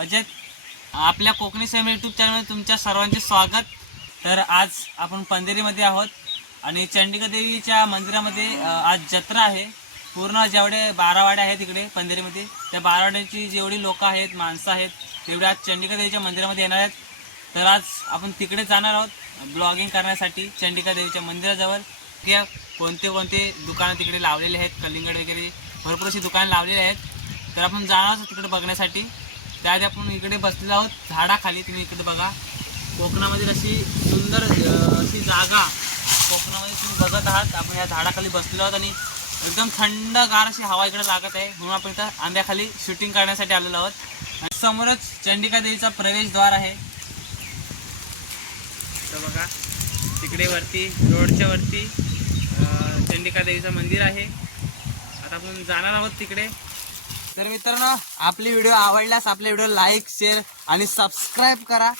म्हणजे आपल्या Konkani same YouTube चॅनलमध्ये तुमच्या सर्वांचे स्वागत. तर आज आपण पंधेरीमध्ये आहोत आणि चंडिका देवीच्या मंदिरामध्ये आज जत्रा आहे. पूर्ण जेवढे बारावाड्या आहेत तिकडे पंधेरीमध्ये त्या बारावाड्याची जेवढी लोकं आहेत माणसं आहेत तेवढे आज चंडिका देवीच्या मंदिरामध्ये येणार आहेत. तर आज आपण तिकडे जाणार आहोत ब्लॉगिंग करण्यासाठी चंडिका देवीच्या मंदिराजवळ. किंवा कोणते कोणते दुकानं तिकडे लावलेले आहेत कलिंगड वगैरे भरपूर अशी दुकानं लावलेली आहेत. तर आपण जाणार आहोत तिकडे बघण्यासाठी. त्याआधी आपण इकडे बसलेलो आहोत. झाडाखाली तुम्ही इकडे बघा. कोकणामध्ये अशी सुंदर अशी जागा. कोकणामध्ये तुम्ही बघत आहात. आपण या झाडाखाली बसलेलो आहोत आणि एकदम थंडगार अशी हवा इकडे लागत आहे. म्हणून आपण इथं आंब्याखाली शूटिंग करण्यासाठी आलेलो आहोत. आणि समोरच चंडिका देवीचा प्रवेशद्वार आहे. तर बघा. तिकडे वरती रोडच्या वरती चंडिका देवीचं मंदिर आहे. आता आपण जाणार आहोत तिकडे. तर मित्रांनो आपली व्हिडिओ आवडल्यास आपल्या व्हिडिओ लाईक शेअर आणि सबस्क्राईब करा.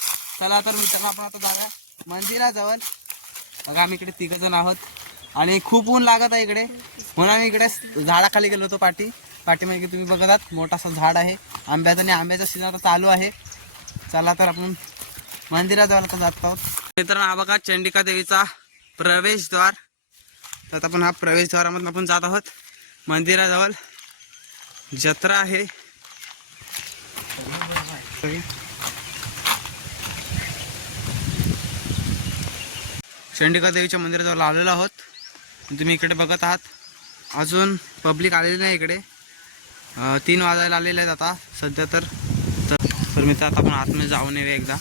चला तर मित्रांनो आपण आता जाऊया मंदिराजवळ बघा आम्ही इकडे तिघ जण आहोत. आणि खूप ऊन लागत आहे इकडे. म्हणून आम्ही इकडे झाडाखाली गेलो होतो पाठी. पाठीमागे तुम्ही बघत आहात मोठासा झाड आहे. आंब्याचा आणि आंब्याचा सीझन आता चालू आहे. चला तर आपण मंदिराजवळ आता जात आहोत. मित्रांनो हा बघा चंडिका देवीचा प्रवेशद्वार. तर आपण हा प्रवेशद्वारामधून आपण जात आहोत. मंदिराजवळ जत्रा आहे. चंडिका देवीच्या मंदिराजवळ आलेलो आहोत. तुम्ही इकडे बघत आहात. अजून पब्लिक आलेली नाही इकडे. तीन वाजायला आलेले आहेत आता. सध्या तर तर मित्र आता आपण आतमध्ये जाऊन येऊया एकदा.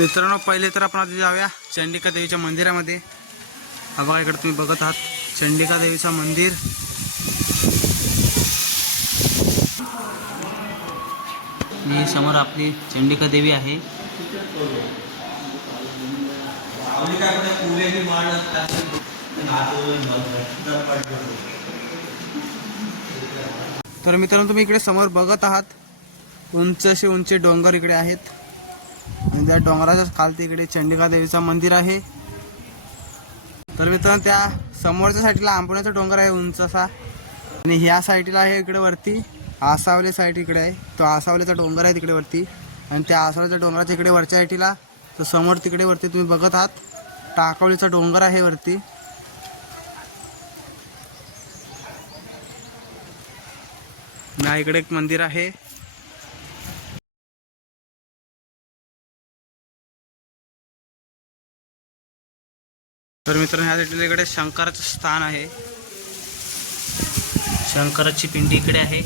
मित्रांनो पहिले तर आपण आधी जाऊया चंडिका देवीच्या मंदिरामध्ये. बघा इकडे तुम्ही बघत आहात. चंडिका देवीचं मंदिर. मी समोर आपली चंडिका देवी आहे. तर मित्रांनो तुम्ही इकडे समोर बघत आहात. उंच असे उंचे डोंगर इकडे आहेत. आणि त्या डोंगराच्या खालती इकडे चंडिका देवीचं मंदिर आहे. तर मित्रांनो त्या समोरच्या साईडला आंबोण्याचा डोंगर आहे उंच असा आणि ह्या साईडला आहे इकडे वरती. आसावले साईड इकडे आहे तो आसावलेचा डोंगर आहे तिकडे वरती आणि त्या आसावलेच्या डोंगराच्या इकडे वरच्या साईडला तर समोर तिकडे वरती तुम्ही बघत आहात टाकवलीचा डोंगर आहे वरती. ना इकडे एक मंदिर आहे. तर मित्रांनो ह्या साईडला इकडे शंकराचं स्थान आहे. शंकराची पिंडी इकडे आहे.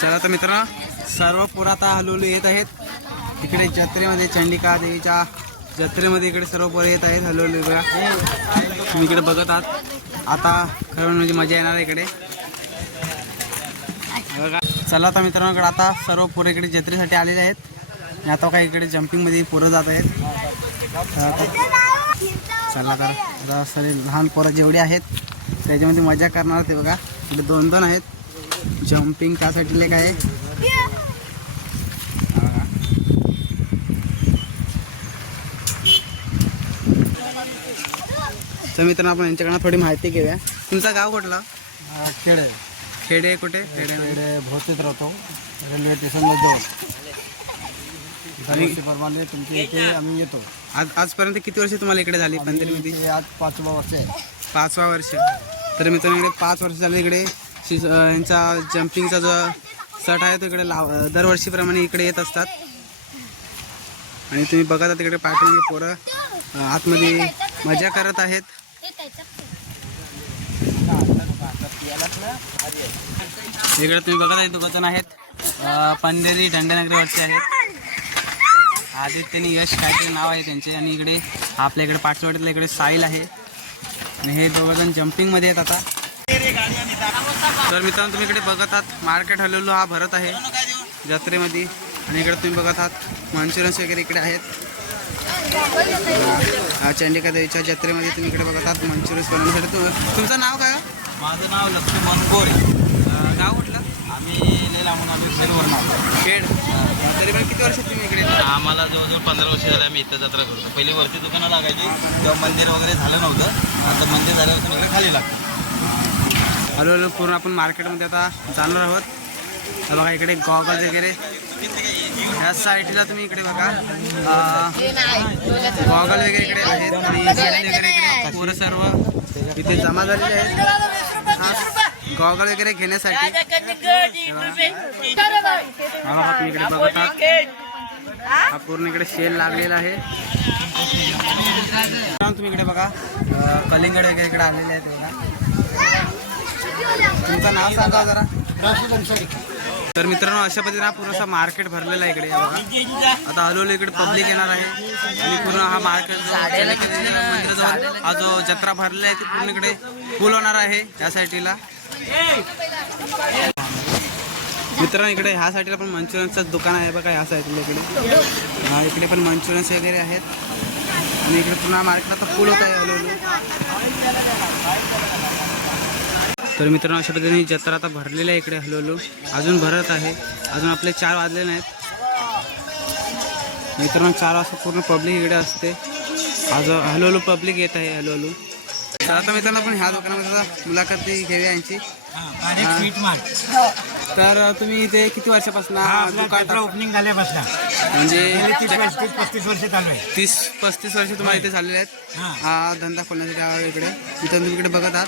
चला तर मित्रांनो सर्व पुराता हलवले येत आहेत. इकडे जत्रेमध्ये चंडिका देवीच्या जत्रेमध्ये इकडे सर्व पोरं येत आहेत हलवले तुम्ही इकडे बघत आहात. आता खरं म्हणजे मजा येणार आहे इकडे. बघा. चला आता मित्रांनो इकडे आता सर्व पोरं इकडे जत्रेसाठी आलेले आहेत. आणि आता काय इकडे जम्पिंगमध्ये पोरं जात आहेत. चला तर आता सगळे लहान पोरं जेवढे आहेत त्याच्यामध्ये मजा करणार ते बघा. इकडे दोन दोन आहेत. जम्पिंग त्यासाठी आहे? बघा. तर मित्रांनो आपण यांच्याकडनं थोडी माहिती घेऊया. तुमचं गाव कुठलं? खेडे. खेडे कुठे? खेडे खेडे भोवतीत राहतो. रेल्वे स्टेशनला जवळ दरवर्षीप्रमाणे तुमच्या इथे आम्ही येतो. आज आजपर्यंत किती वर्ष तुम्हाला इकडे झाली इथे आज पाचवा वर्ष आहे. पाचवा वर्ष. तर मित्रांनो इकडे पाच वर्ष झाले इकडे Uh, यांचा जम्पिंगचा जो सट आहे तो इकडे लाव दरवर्षीप्रमाणे इकडे येत असतात. आणि तुम्ही बघत तिकडे पाठवून पोरं आतमध्ये मजा करत आहेत. इकडे तुम्ही बघत आहे दोघं आहेत. पंधेरी दंडनगरीवरचे आहेत. आदित्य यश काहीतरी नाव आहे त्यांचे. आणि इकडे आपल्या इकडे पाठीवाडीतल्या इकडे साईल आहे. आणि हे दोघं जण जम्पिंगमध्ये आता. तर मित्रांनो तुम्ही इकडे बघत आहात. मार्केट हलवलो हा भरत आहे. जत्रेमध्ये. आणि इकडे तुम्ही बघत आहात मंचुरियन्स वगैरे इकडे आहेत. हा चंडिका देवीच्या जत्रेमध्ये तुम्ही इकडे बघत आहात मंचुरियन्स बनवण्यासाठी. तु- तुमचं नाव काय माझं नाव लक्ष्मण गोरे गाव कुठलं? आम्ही खेडवरून आलो. खेड तरी पण किती वर्ष तुम्ही इकडे? आम्हाला जवळजवळ पंधरा वर्ष झाले आम्ही इथं जत्रा करतो. पहिली वरती दुकानं लागायची. तेव्हा मंदिर वगैरे झालं नव्हतं. आता मंदिर झाल्यापासून इकडे खाली लागतं. हळूहळू पूर्ण आपण मार्केटमध्ये आता जाणार आहोत. तर बघा इकडे गॉगल वगैरे. ह्या साईडला तुम्ही इकडे बघा. गॉगल वगैरे इकडे आहेत आणि वगैरे इकडे पोरं सर्व इथे जमा झालेले आहेत. गॉगल वगैरे घेण्यासाठी. हा तुम्ही इकडे बघत आहात. हा पूर्ण इकडे सेल लागलेला आहे. तुम्ही इकडे बघा. कलिंगड वगैरे इकडे आलेले आहेत बघा. तुमचं नाव सांगा जरा. तर मित्रांनो अशा पद्धतीने हा पुरेसा मार्केट भरलेला आहे इकडे बघा. आता हळूहळू इकडे पब्लिक येणार आहे. आणि पूर्ण हा मार्केट हा जो जत्रा भरलेला आहे ते पूर्ण इकडे फुल होणार आहे या साईडला. मित्रांनो इकडे ह्या साईडला पण मंचुरियनचं दुकान आहे बघा ह्या साईडला इकडे. हा, इकडे पण मंचुरियन्स वगैरे आहेत. आणि इकडे पुन्हा मार्केट आता फुल होत आहे हळूहळू तर मित्रांनो अशा पद्धतीने जत्रा आता भरलेली आहे इकडे हळूहळू. अजून भरत आहे. अजून आपले चार वाजले नाहीत. मित्रांनो चार वाजता पूर्ण पब्लिक इकडे असते. आज हळूहळू पब्लिक येत आहे हळूहळू. तर आता मित्रांनो आपण ह्या दुकानामध्ये मुलाखती घेऊया यांची. तर तुम्ही इथे किती वर्षापासून ओपनिंग झाल्यापासून. म्हणजे तीस पस्तीस वर्ष चालू आहे. तीस पस्तीस वर्ष तुम्हाला इथे झालेले आहेत. हा. धंदा खोलण्यासाठी इकडे. इथं तुम्ही इकडे बघत आहात.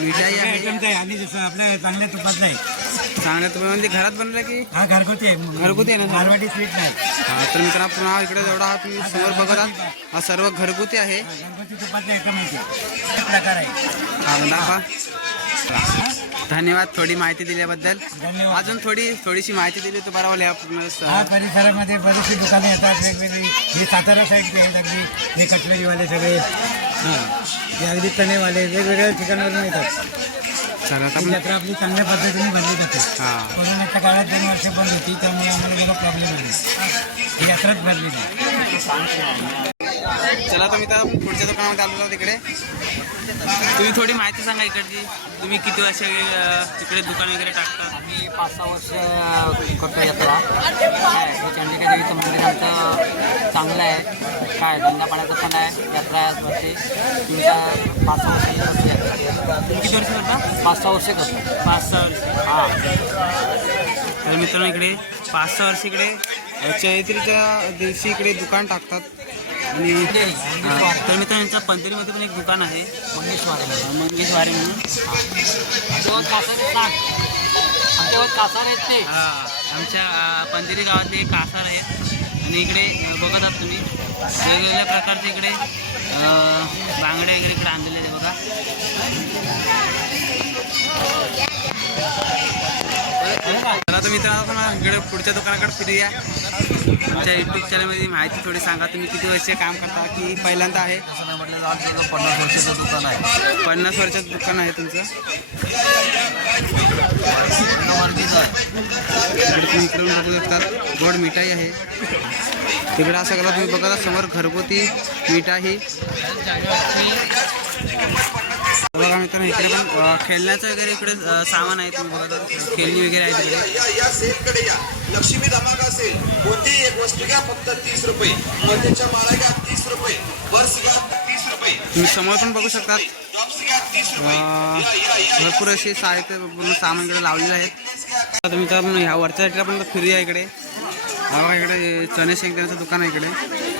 मिठाई आहे. आयटमचं आहे. आणि जसं आपलं चांगल्या तुपातलं आहे. चांगल्या तुम्ही म्हणजे घरात बनलं की? हा घरगुती आहे. घरगुती आहे ना? मारवाडी स्वीट नाही. हा, तर मित्रांनो पुन्हा इकडे जेवढा हा तुम्ही समोर बघत आहात हा सर्व घरगुती आहे. घरगुती तुपातलं आयटम आहे ते. प्रकार आहे. हा, दाखवा. धन्यवाद थोडी माहिती दिल्याबद्दल. धन्यवाद. अजून थोडी थोडीशी माहिती दिली तर बरोबर या पूर्ण स- परिसरामध्ये बरीचशी दुकाने येतात वेगवेगळी. ही सातारा साईडची आहेत अगदी. हे कटलरीवाले सगळे. हा. हे अगदी तणेवाले वेगवेगळ्या ठिकाणावरून येतात. चला आता ही आपण जत्रा आपली चांगल्या पद्धतीने भरली जाते. हा. कोरोनाच्या काळात दोन वर्ष बंद होती त्यामुळे आम्हाला गेला प्रॉब्लेम आला ही यात्राच भरलेली चला तर मित्र आपण पुढच्या दुकानामध्ये आलेलो तिकडे. तुम्ही थोडी माहिती सांगा इकडची. तुम्ही किती वर्ष अं, तिकडे दुकान वगैरे टाकता? आम्ही पाच सहा वर्ष करतो यात्रा. काय हे चंडिका देवीचं मंदिर आमचं चांगलं आहे काय धंदा पाण्याचं पण आहे यात्रा भरते तुमचा पाच सहा वर्ष यात्रा. किती वर्ष पाच सहा वर्ष असतो पाच सहा वर्ष हां तर मित्रांनो इकडे पाच सहा वर्ष इकडे चैत्रीच्या दिवशी इकडे दुकान टाकतात आणि तर मित्रांनो यांचं पण एक दुकान आहे मंगेशवाडी मंगेशवारी म्हणून आमच्यावर कासार आहेत कासार आहेत ते हां आमच्या अ, गावातले एक कासार आहे आणि इकडे बघत आहात तुम्ही. वेगवेगळ्या प्रकारचे इकडे बांगडे बांगड्या वगैरे इकडे आणलेले आहेत बघा. चला तर मित्रांनो पण इकडे पुढच्या दुकानाकडे फिरूया. आमच्या युट्यूब चॅनलमध्ये माहिती थोडी सांगा. तुम्ही किती वर्ष काम करता की पहिल्यांदा आहे? पन्नास वर्षाचं दुकान आहे पन्नास वर्षाचं दुकान आहे तुमचं तुम्ही इकडून बघू शकतात. गोड मिठाई आहे. तिकडे असं करा तुम्ही बघा समोर घरगुती मिठाई. बघा मित्रांनो इकडे पण खेळण्याचं वगैरे इकडे सामान आहे तुम्ही बघा खेळणी वगैरे आहे तिकडे या या लक्ष्मी धमाका असेल कोणतीही एक वस्तू घ्या फक्त तीस रुपये. मध्यच्या माला घ्या तीस रुपये. पर्स घ्या तीस रुपये. तुम्ही समोर पण बघू शकतात टॉप्स घ्या तीस रुपये. अं, या या या. भरपूर असे साहित्य पूर्ण सामान इकडे लावलेलं आहे. आता तुम्ही तर ह्या वरच्या साईडला पण फिरूया इकडे. हा बघा इकडे चणे शेंगदाण्याचं दुकान आहे इकडे.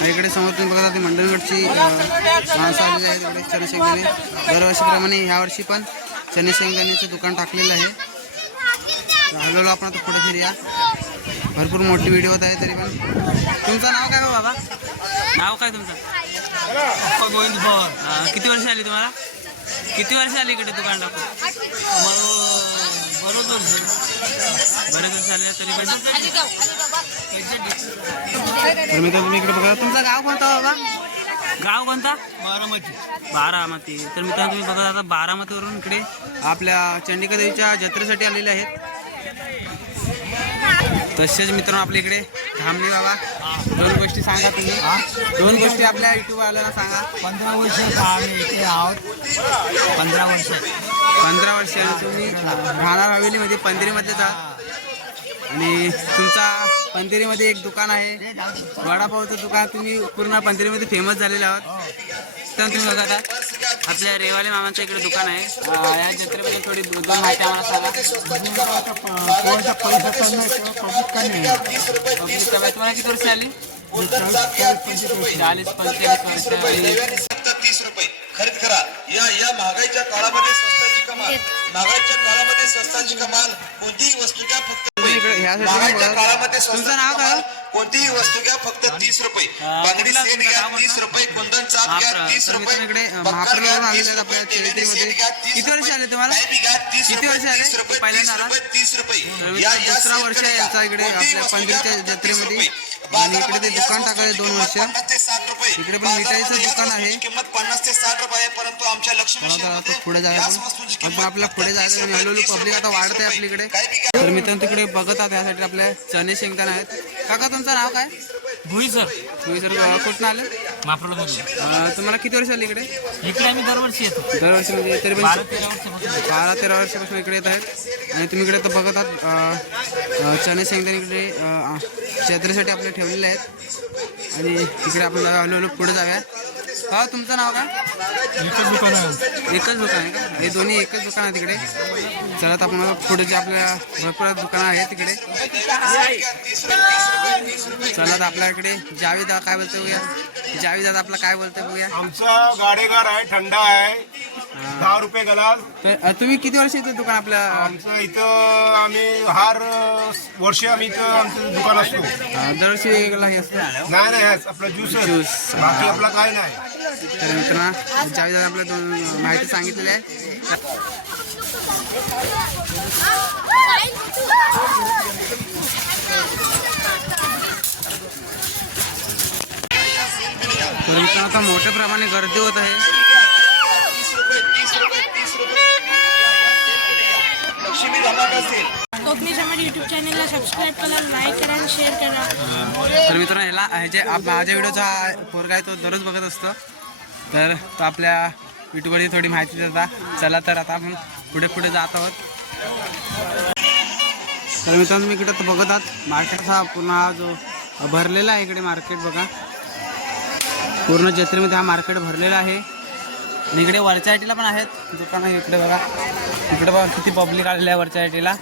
इकडे समोर तुम्ही बघा ते मंडणगडची माणसं आलेली आहेत इकडे चणे शेंगदाणे दरवर्षीप्रमाणे ह्या वर्षी पण चणे शेंगदाण्याचं दुकान टाकलेलं आहे. हळूहळू आपण आता पुढे फिरूया. भरपूर मोठी व्हिडिओ होत आहे तरी पण. तुमचं नाव काय हो बाबा? नाव काय तुमचं? गोविंद अं, किती वर्ष आली तुम्हाला? किती वर्ष आली इकडे दुकान टाकून? बरोबर. बरेच वर्ष आले तरी पण. तर तुम्ही इकडे बघा. तुमचं गाव कोणतं बाबा? गाव कोणता? बारामती. बारामती. तर मित्रांनो तुम्ही बघा आता बारामतीवरून इकडे आपल्या चंडिका देवीच्या जत्रेसाठी आलेले आहेत. तसेच मित्रांनो आपल्या इकडे धामणे बाबा. दोन गोष्टी सांगा तुम्ही. दोन गोष्टी आपल्या युट्यूब वाल्यांना सांगा. पंधरा वर्ष आम्ही इथे आहोत. पंधरा वर्ष. पंधरा वर्ष. तुम्ही राहणार हवेलीमध्ये पंधरीमधलेच आहात आणि तुमचा पंथेरीमध्ये एक दुकान आहे. वडापावचं दुकान तुम्ही पूर्ण पंथेरीमध्ये फेमस झालेले आहात. तर तुम्ही बघा आता. आपल्या रेवाले मामांचं इकडे दुकान आहे. या जत्रेबद्दल थोडी दोन माहिती आम्हाला सांगा. तुम्हाला किती वर्ष आली चाळीस पंचेचाळीस वर्ष तीस रुपये खरेदी करा. या या महागाईच्या काळामध्ये स्वस्ताची कमाल. महागाईच्या काळामध्ये स्वस्ताची कमाल. कोणतीही वस्तू त्या फक्त इकडे. काळामध्ये तुमचं स्वस्ताची नाव काय? कमाल कोणतीही वस्तू घ्या फक्त तीस रुपये अं, बांगडी कुठला सेट घ्या तुमचं तीस नाव रुपये कुंदन चाप घ्या महाप्र- तीस तर रुपये मित्रांनो इकडे महाप्रभू घ्या आलेले तीस आहेत रुपये आपल्या. सेट घ्या तीस किती वर्ष रुपये. आले तुम्हाला? घ्या तीस किती रुपये, वर्ष आले? तीस रुपये, पहिल्यांदा तीस आला? रुपये, तीस रुपये या या दुसरा वर्ष आहे या. याचा इकडे कोणतीही आपल्या वस्तू घ्या पंढरीच्या फक्त जत्रेमध्ये. 30 रुपये. आणि इकडे ते दुकान टाकायला दोन वर्ष. 50 ते 60 रुपये. इकडे पण मिठाईचं दुकान आहे. वस्तूची किंमत पन्नास ते साठ रुपये आहे परंतु आमच्या लक्ष्मी आता आता पुढे जायला याच आपण वस्तूची आपण किंमत आपल्याला पुढे जायचं 30 आणि रुपये, हळूहळू 30 पब्लिक आता वाढते 30 आपल्याकडे तर मित्रांनो तिकडे बघत आहात यासाठी आपल्या चणे शेंगदाणे आहेत. काका तुमचं नाव काय? भुई सर तुम्ही सर कुठून आले? तुम्हाला किती वर्ष आली इकडे? इकडे आम्ही दरवर्षी येतो. दरवर्षी म्हणजे तरी पण बारा तेरा वर्षापासून इकडे येत आहेत. आणि तुम्ही इकडे तर बघत आहात चणे शेंगदाणे इकडे अं, जत्रेसाठी आपले ठेवलेले आहेत. आणि इकडे आपण हळूहळू पुढे जाऊया हा तुमचं नाव काय? एकच दुकान आहे. एकच दुकान आहे का? हे दोन्ही एकच दुकान आहे तिकडे? चला तर आपण पुढे जे आपल्या भरपूर दुकानं आहेत तिकडे. चला तर आपल्याकडे जावेद काय बोलतोय बघूया. जावेद दादा आपला काय बोलतोय बघूया. आमचा गाडेगार आहे थंडा आहे. दहा रुपये गलास. तर अं, तुम्ही किती वर्ष येते दुकान आपल्या आमचं इथं आम्ही हर वर्षी आम्ही इथं आमचं दुकान असतो. दरवर्षी हे असतं. नाही नाही आपलं ज्यूस ज्यूस. बाकी आपला काय नाही. तर मित्रांना ज्यावेळी दादा आपल्या दोन माहिती सांगितलेली आहे आता मोठ्या प्रमाणे गर्दी होत आहे. यूट्यूब चॅनलला सबस्क्राईब करा लाईक करा आणि शेअर करा. तर मित्रांनो ह्याला ह्याचे आप- माझ्या व्हिडिओचा हा पोरगा आहे तो दररोज बघत असतो. तर तो आपल्या युट्यूबवरची थोडी माहिती देता. चला तर आता आपण पुढे पुढे जात आहोत. तर मित्रांनो तुम्ही इकडे तर बघत आहात. मार्केट हा पूर्ण हा जो भरलेला आहे इकडे मार्केट बघा. पूर्ण जत्रेमध्ये हा मार्केट भरलेला आहे. आणि इकडे वरच्या आयटीला पण आहेत दुकानं इकडे बघा. इकडे बघा किती पब्लिक आलेलं आहे वरच्या आयटीला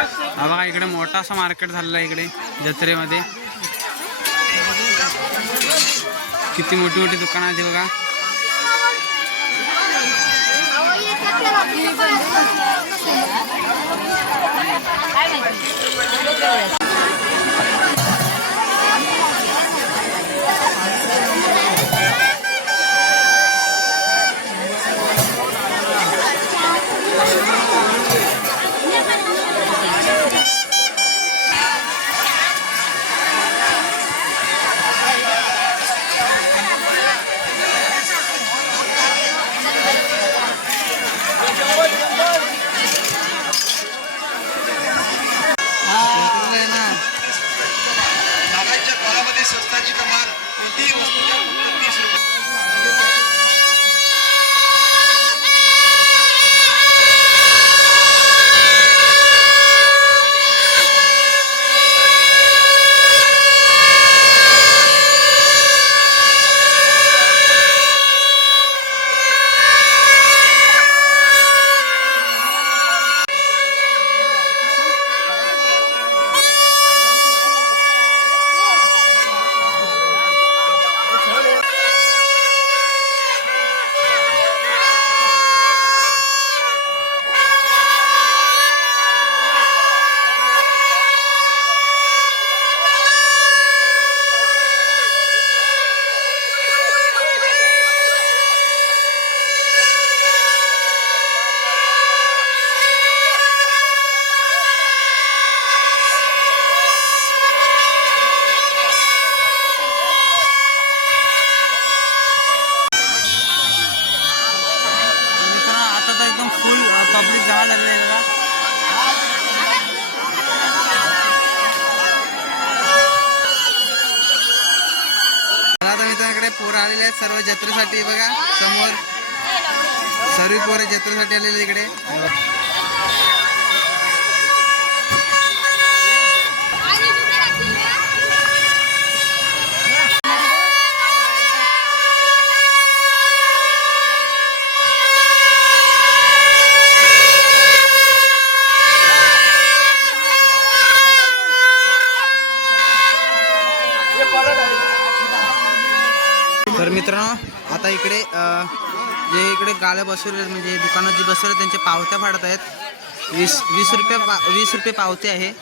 हा बघा इकडे मोठा असा मार्केट झालेला आहे इकडे जत्रेमध्ये. किती मोठी मोठी दुकानं आहेत बघा. काळामध्ये स्वस्ताची कमाल कोणतीही वस्तू मित्रांकडे पोरं आलेले आहेत सर्व जत्रेसाठी बघा समोर. सर्व पोरं जत्रेसाठी आलेले इकडे तर मित्रांनो आता इकडे जे इकडे गाड्या बसवले आहेत, म्हणजे दुकानात जे बसवले आहेत, त्यांच्या पावत्या फाडत आहेत. वीस वीस रुपये पा वीस रुपये पावते आहे.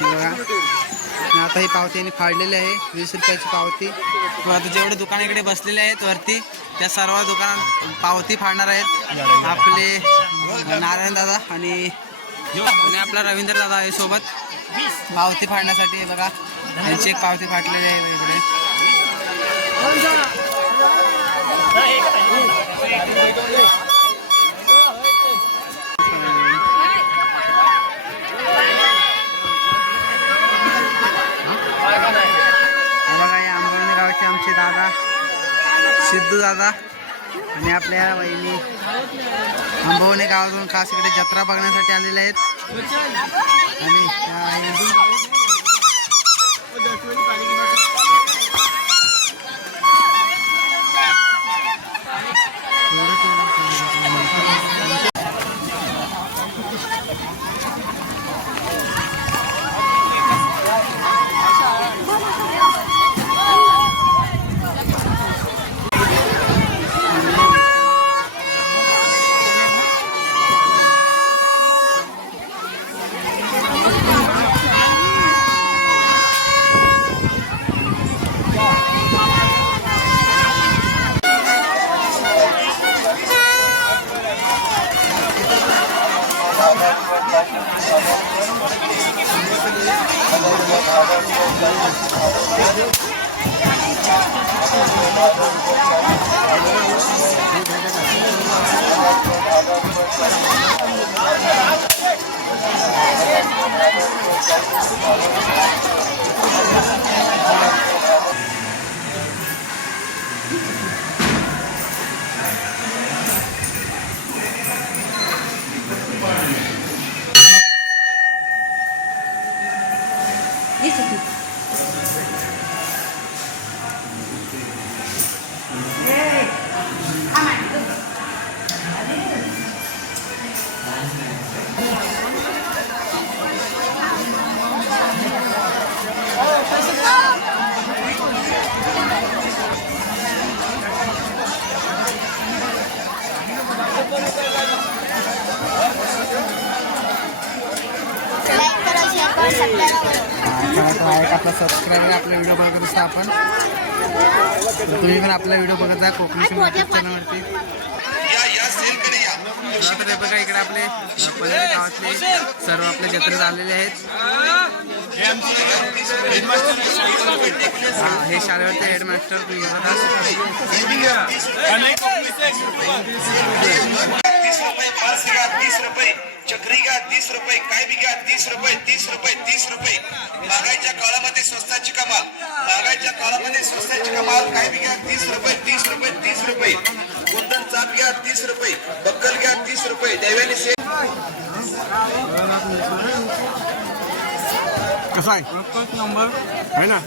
बघा. आता ही पावती यांनी फाडलेली आहे वीस रुपयाची पावती. आता जेवढे दुकान इकडे बसलेले आहेत वरती त्या सर्व दुकान पावती फाडणार आहेत. आपले नारायण दादा आणि आणि आपला रवींद्र दादा आहे सोबत. पावती फाडण्यासाठी बघा. त्यांची एक पावती फाटलेली आहे इकडे हे बघा या आंबवणे गावचे आमचे दादा सिद्धू दादा आणि आपल्या वहिनी. आंबवणे गावातून खास इकडे जत्रा बघण्यासाठी आलेले आहेत. आणि या आहे- एक आपला आपला व्हिडिओ बघत असता आपण. तुम्ही पण आपला व्हिडिओ बघत जा कोकणी चॅनलवरती हे बघा इकडे आपले पंधरा गावातले सर्व आपल्या जत्रेत आलेले आहेत. हा हे शाळेवरचे हेडमास्टर तुम्ही बघत आहात. चक्री घ्या तीस रुपये. काय बी घ्या तीस रुपये तीस रुपये तीस रुपये. महागाईच्या काळामध्ये स्वस्ताची कमाल. महागाईच्या काळामध्ये स्वस्ताची कमाल. काय बी घ्या तीस रुपये तीस रुपये तीस रुपये. कुंदन चाप घ्या तीस रुपये. बक्कल घ्या तीस रुपये. दैव्याने सेल कसा आहे? नंबर. आहे ना?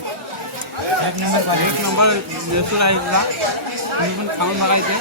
एक नंबर एक नंबर रेस्टोरंट आहे तुला तुम्ही पण खाऊन बघायचे